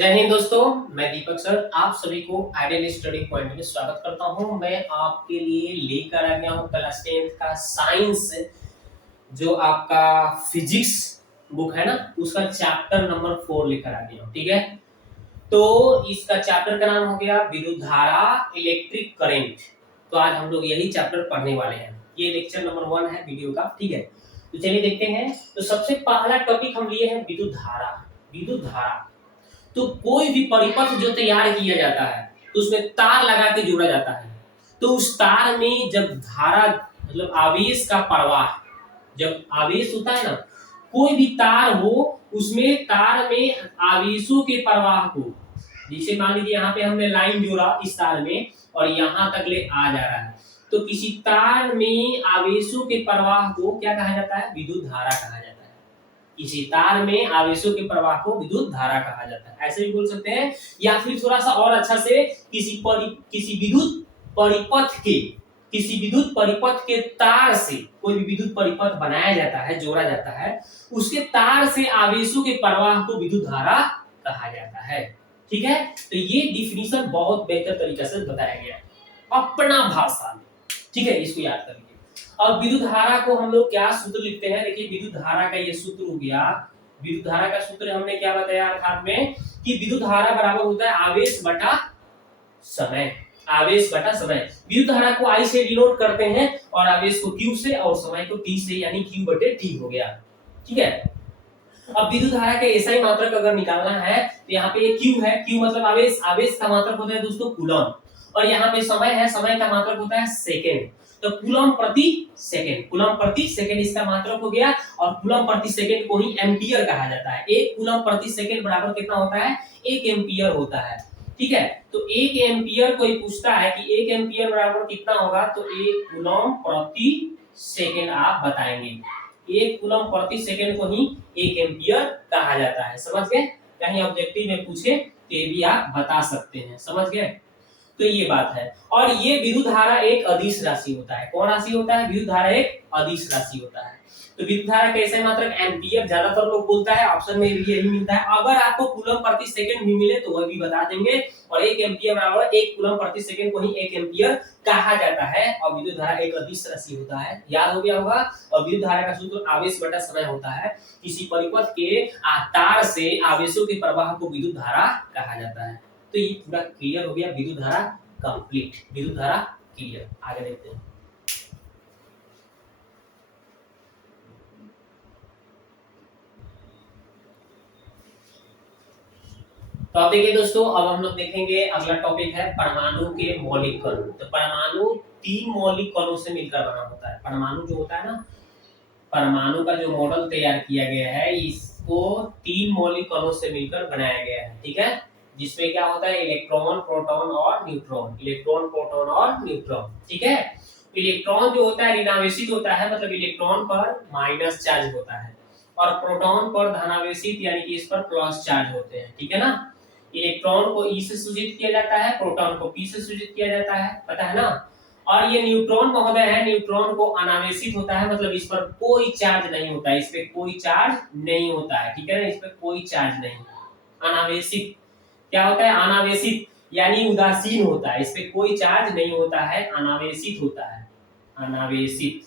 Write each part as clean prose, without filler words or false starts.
जय हिंद दोस्तों, मैं दीपक सर आप सभी को आइडियल स्टडी पॉइंट में स्वागत करता हूं। मैं आपके लिए लेकर आ गया हूं क्लास 10 का साइंस, जो आपका फिजिक्स बुक है ना, उसका चैप्टर नंबर 4 लेकर आ गया हूं। ठीक है, तो इसका चैप्टर का नाम हो गया विद्युत धारा, इलेक्ट्रिक करंट। तो आज हम लोग यही चैप्टर पढ़ने वाले हैं। ये लेक्चर नंबर 1 है वीडियो का। ठीक है, तो चलिए देखते हैं। तो सबसे पहला टॉपिक हम लिए हैं विद्युत धारा। विद्युत धारा तो कोई भी परिपथ जो तैयार किया जाता है तो उसमें तार लगा के जोड़ा जाता है। तो उस तार में जब धारा मतलब आवेश का प्रवाह, जब आवेश होता है ना, कोई भी तार हो उसमें तार में आवेशों के प्रवाह को, जैसे मान लीजिए यहाँ पे हमने लाइन जोड़ा इस तार में और यहाँ तक ले आ जा रहा है, तो किसी तार में आवेशों के प्रवाह को क्या कहा जाता है? विद्युत धारा कहा जाता है। किसी तार में आवेशों के प्रवाह को विद्युत धारा कहा जाता है, ऐसे भी बोल सकते हैं। या फिर थोड़ा सा और अच्छा से, किसी विद्युत परिपथ के तार से कोई भी विद्युत परिपथ बनाया जाता है, जोड़ा जाता है, उसके तार से आवेशों के प्रवाह को विद्युत धारा कहा जाता है। ठीक है, तो ये डिफिनीशन बहुत बेहतर तरीके से बताया गया है अपना भाषा में। ठीक है, इसको याद करिए। अब विद्युत धारा को हम लोग क्या सूत्र लिखते हैं? देखिए, विद्युत धारा का ये सूत्र हो गया। विद्युत धारा का सूत्र हमने क्या बताया अर्थात में कि विद्युत धारा बराबर होता है आवेश बटा समय। आवेश बटा समय। विद्युत धारा को I से डिनोट करते हैं और आवेश को Q से और समय को T से, यानी Q बटे T हो गया। ठीक है, अब विद्युत धारा के एसआई मात्रक अगर निकालना है तो यहाँ पे Q है। Q मतलब आवेश। आवेश का मात्रक होता है दोस्तों कूलम, और यहाँ पे समय है। समय का मात्रक होता है सेकेंड। तो कूलम प्रति सेकेंड, कूलम प्रति सेकेंड इसका मात्रक हो गया। और कूलम प्रति सेकेंड को ही एम्पियर कहा जाता है। एक कूलम प्रति सेकेंड बराबर कितना होता है? 1 एम्पियर होता है। ठीक है, तो 1 एम्पियर कोई पूछता है कि 1 एम्पियर बराबर कितना होगा, तो 1 कूलम प्रति सेकेंड आप बताएंगे। 1 कूलम प्रति सेकेंड को ही 1 एम्पियर कहा जाता है। समझ गए? कहीं ऑब्जेक्टिव में पूछे तो ये भी आप बता सकते हैं। समझ गए? तो ये बात है। और ये विद्युत धारा एक अदिश राशि होता है। कौन राशि होता है? विद्युत धारा एक अदिश राशि होता है। तो विद्युत धारा कैसे मात्रक एम्पियर ज्यादातर लोग बोलता है, ऑप्शन में भी यही मिलता है। अगर आपको कूलम प्रति सेकंड भी मिले तो वह भी बता देंगे। और 1 एम्पियर बराबर 1 कूलम प्रति सेकंड को ही 1 एम्पियर कहा जाता है। और विद्युत धारा एक अदिश राशि होता है, याद हो गया होगा। और विद्युत धारा का सूत्र आवेश बटा समय होता है। किसी परिपथ के तार से आवेशों के प्रवाह को विद्युत धारा कहा जाता है। तो ये पूरा क्लियर हो गया। विद्युत धारा कंप्लीट, विद्युत धारा क्लियर। आगे देखते हैं। तो अब देखिए दोस्तों, अब हम लोग देखेंगे अगला टॉपिक है परमाणु के मौलिक कण। तो परमाणु 3 मौलिक कणों से मिलकर बना होता है। परमाणु जो होता है ना, परमाणु का जो मॉडल तैयार किया गया है, इसको 3 मौलिक कणों से मिलकर बनाया गया है। ठीक है, जिसमें क्या होता है? इलेक्ट्रॉन, प्रोटॉन और न्यूट्रॉन। इलेक्ट्रॉन, प्रोटॉन और न्यूट्रॉन। ठीक है, इलेक्ट्रॉन जो होता है ऋणावेशित होता है, मतलब इलेक्ट्रॉन पर माइनस चार्ज होता है, और प्रोटॉन पर धनावेशित यानी कि इस पर प्लस चार्ज होते हैं। ठीक है ना, इलेक्ट्रॉन को E से सूचित किया जाता है, प्रोटॉन को P से सूचित किया जाता है, पता है ना। और ये न्यूट्रॉन महोदय है, न्यूट्रॉन को अनावेशित होता है, मतलब इस पर कोई चार्ज नहीं होता है। इस पे कोई चार्ज नहीं होता है। ठीक है ना, इस पे कोई चार्ज नहीं। अनावेशित क्या होता है? अनावेशित यानी उदासीन होता है। इस पे कोई चार्ज नहीं होता है, अनावेशित होता है। अनावेशित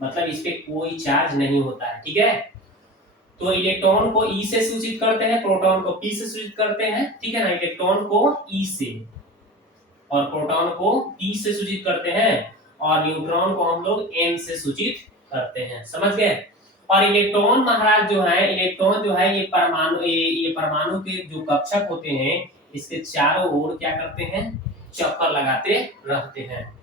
मतलब इस पे कोई चार्ज नहीं होता है। ठीक है, तो इलेक्ट्रॉन को E से सूचित करते हैं, प्रोटॉन को P से सूचित करते हैं। ठीक है ना, इलेक्ट्रॉन को E से और प्रोटॉन को P से सूचित करते हैं, और न्यूट्रॉन को हम लोग N से सूचित करते हैं। समझ गए? और इलेक्ट्रॉन महाराज जो है, इलेक्ट्रॉन जो है, ये परमाणु के जो कक्षक होते हैं, इसके चारों ओर क्या करते हैं? चक्कर लगाते रहते हैं।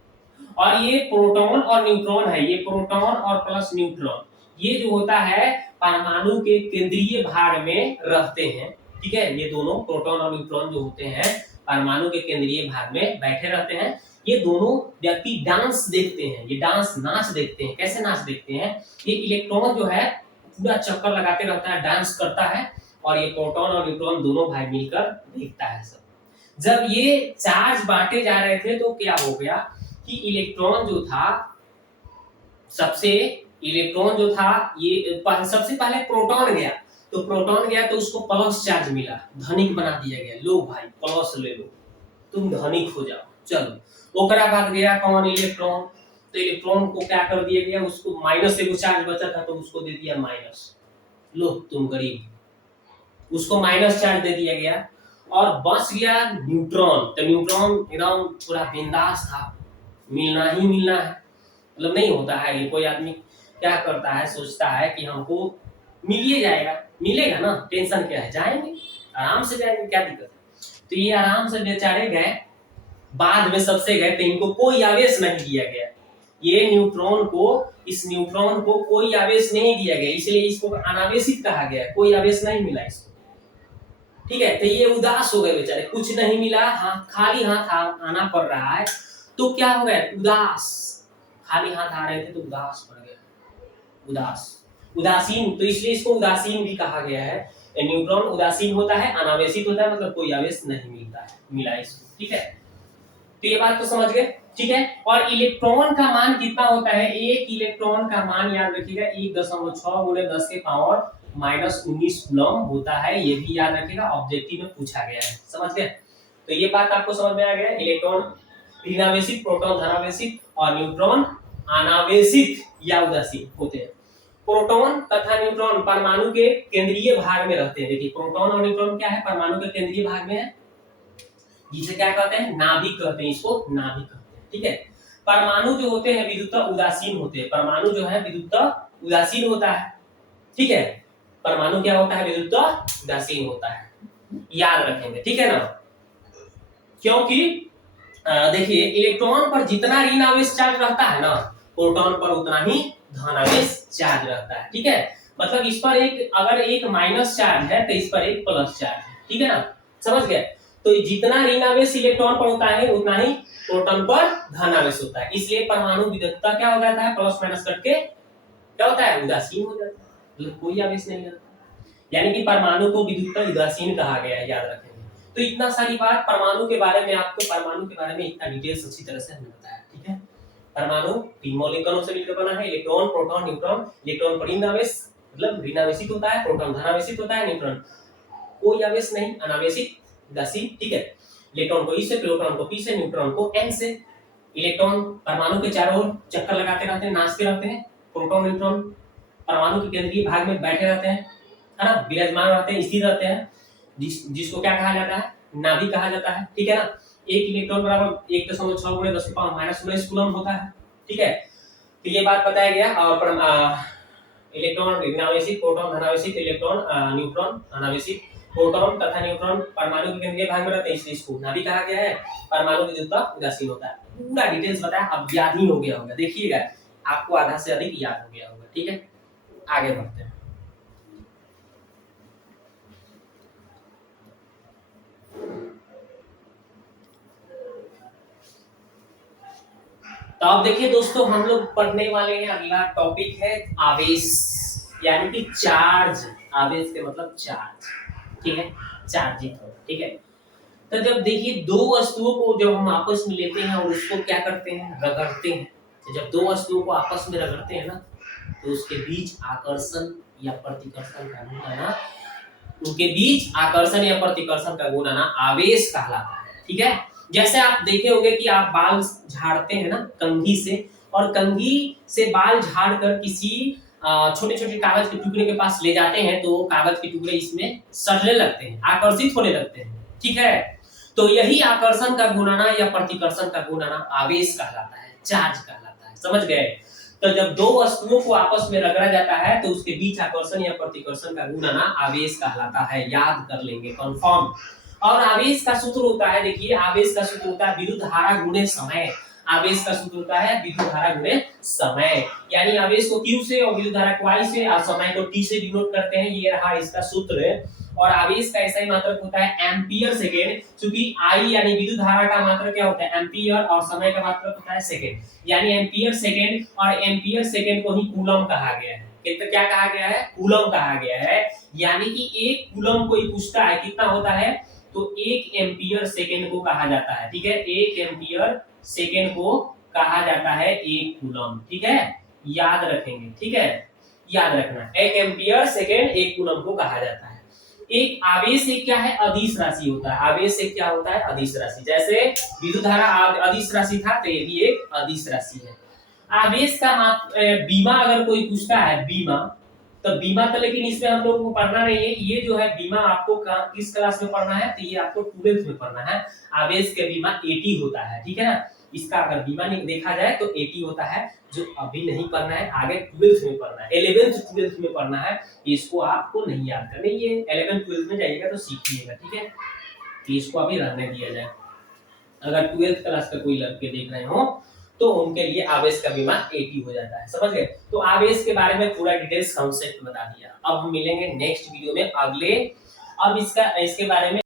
और ये प्रोटॉन और न्यूट्रॉन है, ये प्रोटॉन और प्लस न्यूट्रॉन, ये जो होता है परमाणु के केंद्रीय भाग में रहते हैं। ठीक है, ये दोनों प्रोटॉन और न्यूट्रॉन जो होते हैं परमाणु के केंद्रीय भाग में बैठे रहते हैं। ये दोनों व्यक्ति डांस देखते हैं, ये डांस नाच देखते हैं। कैसे नाच देखते हैं? ये इलेक्ट्रॉन जो है पूरा चक्कर लगाते रहता है, डांस करता है, और ये प्रोटॉन और न्यूट्रॉन दोनों भाई मिलकर देखता है सब। जब ये चार्ज बांटे जा रहे थे तो क्या हो गया कि इलेक्ट्रॉन जो था, सबसे पहले प्रोटॉन गया, तो प्रोटॉन गया तो उसको प्लस चार्ज मिला, धनिक बना दिया गया, लो भाई प्लस ले लो, तुम धनिक हो जाओ। चलो ओकरा बाद गया कौन, इलेक्ट्रॉन, तो इलेक्ट्रॉन को क्या कर दिया गया, उसको माइनस से कुछ चार्ज बचा था तो उसको दे दिया माइनस, लो तुम गरीब, उसको माइनस चार्ज दे दिया गया। और बच गया न्यूट्रॉन, तो न्यूट्रॉन एकदम पूरा बिंदास था, मिलना ही मिलना है, मतलब नहीं होता है ये, कोई आदमी क्या करता है, सोचता है कि हमको मिल ही जाएगा, मिलेगा ना, टेंशन क्या है, जाएंगे आराम से जाएंगे, क्या दिक्कत है। तो ये आराम से बेचारे गए, बाद में सबसे गए, तो इनको कोई आवेश नहीं दिया गया, ये न्यूट्रॉन को, इस न्यूट्रॉन को कोई आवेश नहीं दिया गया, इसलिए इसको अनावेशित कहा गया, कोई आवेश नहीं मिला इसको, ठीक है। तो ये उदास हो गए बेचारे, कुछ नहीं मिला, हाँ खाली हाथ आना पड़ रहा है, तो क्या हो गया, उदास, खाली हाथ आ रहे थे तो उदास पड़ गए, उदास, उदासीन, तो इसलिए इसको उदासीन भी कहा गया है। न्यूट्रॉन उदासीन होता है, अनावेशित होता है, मतलब कोई आवेश नहीं मिलता है, मिला इसको, ठीक है। तो ये बात तो समझ गए, ठीक है। और इलेक्ट्रॉन का मान कितना होता है, एक इलेक्ट्रॉन का मान याद रखिएगा 1.6 गुणे 10 के पावर -19 कूलम होता है, ये भी याद रखिएगा, ऑब्जेक्टिव में पूछा गया है, समझ गए। तो ये बात आपको समझ में आ गया, इलेक्ट्रॉन ऋणावेशित, प्रोटॉन धनावेशित और न्यूट्रॉन अनावेशित या उदासीन होते हैं। प्रोटॉन तथा न्यूट्रॉन परमाणु के केंद्रीय भाग में रहते हैं, देखिए प्रोटॉन और न्यूट्रॉन क्या है, परमाणु के केंद्रीय भाग में है, जिसे क्या कहते हैं, नाभिक कहते हैं, इसको नाभिक कहते हैं, ठीक है। परमाणु जो होते हैं विद्युतः उदासीन होते हैं, परमाणु जो है विद्युतः उदासीन होता है, ठीक है, परमाणु क्या होता है, विद्युतः उदासीन होता है, याद रखेंगे, ठीक है ना। क्योंकि देखिए इलेक्ट्रॉन पर जितना ऋण आवेश चार्ज रहता है ना, प्रोटॉन पर उतना ही धन आवेश चार्ज रहता है, ठीक है। मतलब इस पर एक, अगर एक माइनस चार्ज है तो इस पर एक प्लस चार्ज है, ठीक है ना, समझ गए। तो जितना ऋण आवेश इलेक्ट्रॉन पर होता है उतना ही प्रोटॉन पर धन आवेश होता है, इसलिए परमाणु विद्युतता क्या हो जाता है, प्लस माइनस करके क्या होता है, उदासीन हो जाता है, मतलब कोई आवेश नहीं रहता, यानी कि परमाणु को विद्युतता उदासीन कहा गया है, याद रखेंगे। तो इतना सारी बात परमाणु के बारे में, आपको परमाणु के बारे में इतना डिटेल्स अच्छी तरह से हमने बताया, ठीक है। परमाणु 3 मौलिक कणों से मिलकर बना है, इलेक्ट्रॉन, प्रोटॉन, न्यूट्रॉन। इलेक्ट्रॉन पर ऋण आवेश मतलब ऋण आवेशित होता है, प्रोटॉन धनावेशित होता है, न्यूट्रॉन कोई आवेश नहीं, अनावेशित उदासीन, ठीक है। इलेक्ट्रॉन को ई से, प्रोटॉन को पी से, न्यूट्रॉन को एन से। इलेक्ट्रॉन परमाणु के चारों ओर चक्कर लगाते रहते हैं, नाचते रहते हैं। प्रोटॉन न्यूट्रॉन परमाणु के केंद्रीय भाग में बैठे रहते हैं, है ना, विराजमान रहते हैं, स्थिर रहते हैं, जिसको क्या कहा जाता है, नाभिक कहा जाता है, ठीक है ना। एक इलेक्ट्रॉन बराबर 1.6 गुणे 10 की पावर -19 कूलम होता है, ठीक है। तो ये बात बताया गया। और इलेक्ट्रॉन ऋणावेशित, प्रोटॉन धनावेशित, इलेक्ट्रॉन न्यूट्रॉन अनावेशित, प्रोटॉन तथा न्यूट्रॉन परमाणु के केंद्रीय भाग में रहते हैं, इसलिए इसको नाभिक कहा गया है। परमाणु विद्युतता उदासीन होता है, पूरा डिटेल्स बताया, अब याद ही हो गया होगा, देखिएगा आपको आधा से अधिक याद हो गया होगा, ठीक है। आगे बढ़ते हैं। तो अब देखिए दोस्तों, हम लोग पढ़ने वाले हैं, अगला टॉपिक है आवेश, यानी कि चार्ज। आवेश के मतलब चार्ज, ठीक है, चार्जिंग, ठीक है। तो जब देखिए दो वस्तुओं को जब हम आपस में लेते हैं और उसको क्या करते हैं, रगड़ते हैं, तो जब दो वस्तुओं को आपस में रगड़ते हैं ना, तो उसके बीच आकर्षण या प्रतिकर्षण का गुण आना, उनके बीच आकर्षण या प्रतिकर्षण का गुण आना आवेश कहलाता है, ठीक है। जैसे आप देखे होंगे कि आप बाल झाड़ते हैं ना कंघी से, और कंघी से बाल झाड़ कर किसी छोटे छोटे कागज के टुकड़े के पास ले जाते हैं, तो कागज के टुकड़े इसमें सड़ने लगते हैं, आकर्षित होने लगते हैं, ठीक है। तो यही आकर्षण का गुण आना या प्रतिकर्षण का गुण आना आवेश कहलाता है, चार्ज कहलाता है, समझ गए। तो जब दो वस्तुओं को आपस में रगड़ा जाता है तो उसके बीच आकर्षण या प्रतिकर्षण का गुण आना आवेश कहलाता है, याद कर लेंगे, कंफर्म। और आवेश का सूत्र होता है, देखिए आवेश का सूत्र होता है विद्युत धारा गुणे समय। आवेश का सूत्र होता है विद्युत धारा गुणे समय, यानी आवेश को Q से और विद्युत धारा को I से और समय को T से डिनोट करते हैं, ये रहा इसका सूत्र। और आवेश का ऐसा ही मात्रक होता है एम्पियर सेकेंड, क्योंकि I यानी विद्युत धारा का मात्रक क्या होता है, एम्पियर, और समय का मात्रक होता है सेकेंड, यानी एम्पियर सेकेंड, और एम्पियर सेकेंड को ही कूलम कहा गया है। तो क्या कहा गया है, कूलम कहा गया है, यानी कि एक कूलम कोई पूछता है कितना होता है, तो 1 एम्पियर सेकेंड को कहा जाता है, ठीक है। 1 एम्पियर सेकेंड को कहा जाता है 1 कूलम, ठीक है, याद रखेंगे, ठीक है। याद रखना, 1 एम्पियर सेकेंड 1 कूलम को कहा जाता है। एक आवेश एक क्या है, अदिश राशि होता है। आवेश एक क्या होता है, अदिश राशि। जैसे विद्युत धारा अदिश राशि था, तो ये भी एक अदिश राशि है। आवेश का बीमा अगर कोई पूछता है, बीमा, तो बीमा तो लेकिन इसमें हम लोग को पढ़ना नहीं है। ये जो है बीमा आपको किस क्लास में पढ़ना है, तो ये आपको 12th में पढ़ना है। आवेश के बीमा 80 होता है, ठीक है ना। इसका अगर बीमा नहीं देखा जाए तो 80 होता है, जो अभी नहीं पढ़ना है, आगे 12th में पढ़ना है, 11th 12th में पढ़ना है। इसको आपको नहीं याद करना, ये 11th 12th में जाइएगा तो सीखिएगा, ठीक है। तो इसको अभी रहने दिया जाए। अगर 12th क्लास का कोई लड़के देख रहे हो तो उनके लिए आवेश का बीमा 80 हो जाता है, समझ गए। तो आवेश के बारे में पूरा डिटेल्स कॉन्सेप्ट बता दिया। अब हम मिलेंगे नेक्स्ट वीडियो में अगले, अब इसके बारे में